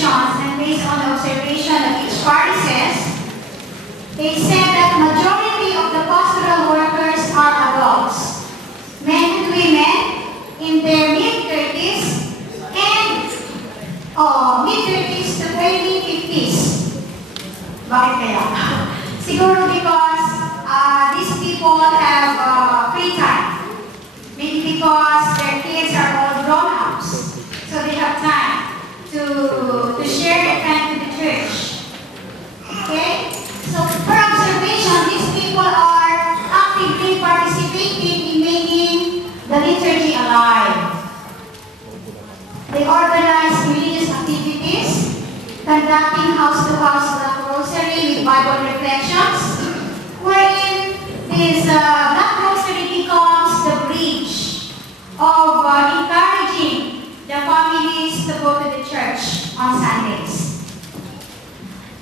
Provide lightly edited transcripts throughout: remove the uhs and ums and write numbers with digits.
observations and based on the observation of each parishes, they said that majority of the pastoral workers are adults, men and women in their mid-30s and mid-30s to early 50s. Bakit kaya? Siguro because these people have free time. Maybe because their kids are all grown-ups. So they have time to share their time with the church. Okay? So per observation, these people are actively participating in making the liturgy alive. They organize religious activities, conducting house-to-house Black Rosary with Bible reflections, wherein this Black Rosary becomes the bridge of encouraging the families to go to the church on Sundays.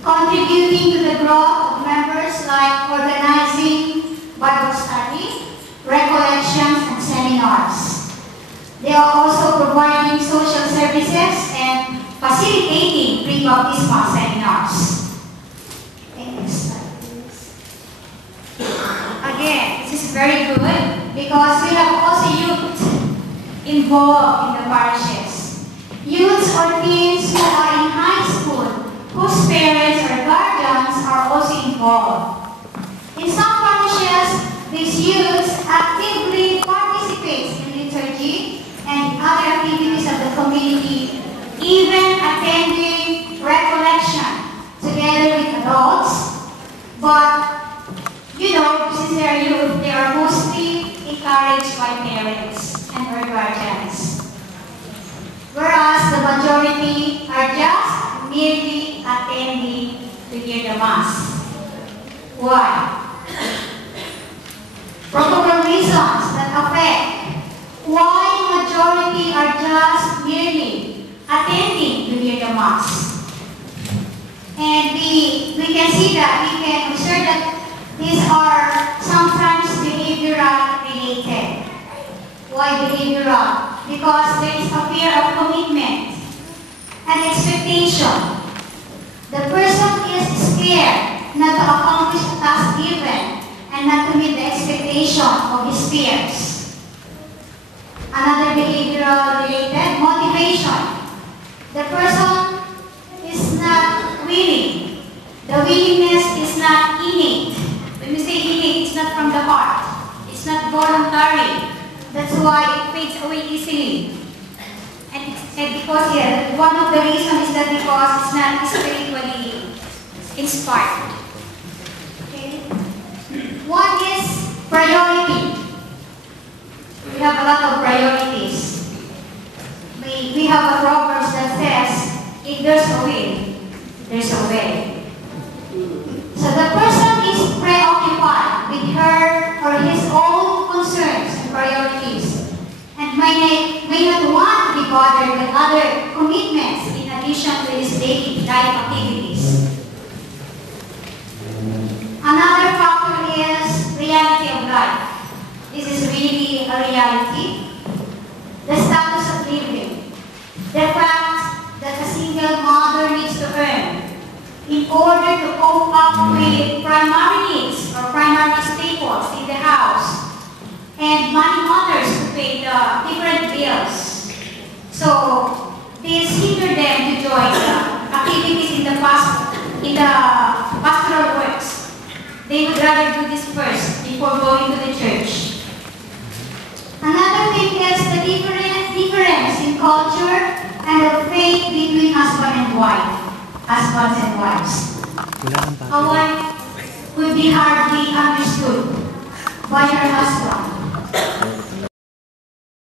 Contributing to the growth of members like organizing Bible study, recollections, and seminars. They are also providing social services and facilitating pre-baptismal seminars. Again, this is very good because we have also youth involved in the parishes. Youths or teens who are in high school, whose parents or guardians are also involved. In some parishes, these youths actively participate in liturgy and other activities of the community, even attending recollection together with adults. But you know, since they are youth, they are mostly encouraged by parents and their guardians. Whereas the majority are just merely attending to hear the Mass. Why? Probable reasons that affect why majority are just merely attending to hear the Mass. And we can see that, we can observe that these are sometimes behavioral related. Why behavioral? Because there is a fear of commitment and expectation. The person is scared not to accomplish the task given and not to meet the expectation of his peers. Another behavioral related, motivation. The person is not willing. The willingness is not innate. When we say innate, it's not from the heart. It's not voluntary. That's why it fades away easily. And because one of the reasons is that because it's not spiritually inspired. Okay? One is priority. We have a lot of priorities. We have a Proverbs that says, if there's a will, there's a way. So the person is preoccupied with her or his own concerns and priorities and may not want to be bothered with other commitments in addition to his daily life activities. Another factor is reality of life. This is really a reality. The status of living. The fact that a single mother needs to earn in order to cope up with primary needs or primary staples in the house and money matters to pay the different bills. So this hinder them to join the activities in the pastoral works. They would rather do this first before going to the church. Another thing is the difference in culture and the faith between husband and wife. Husbands and wives. A wife would be hardly understood by her husband.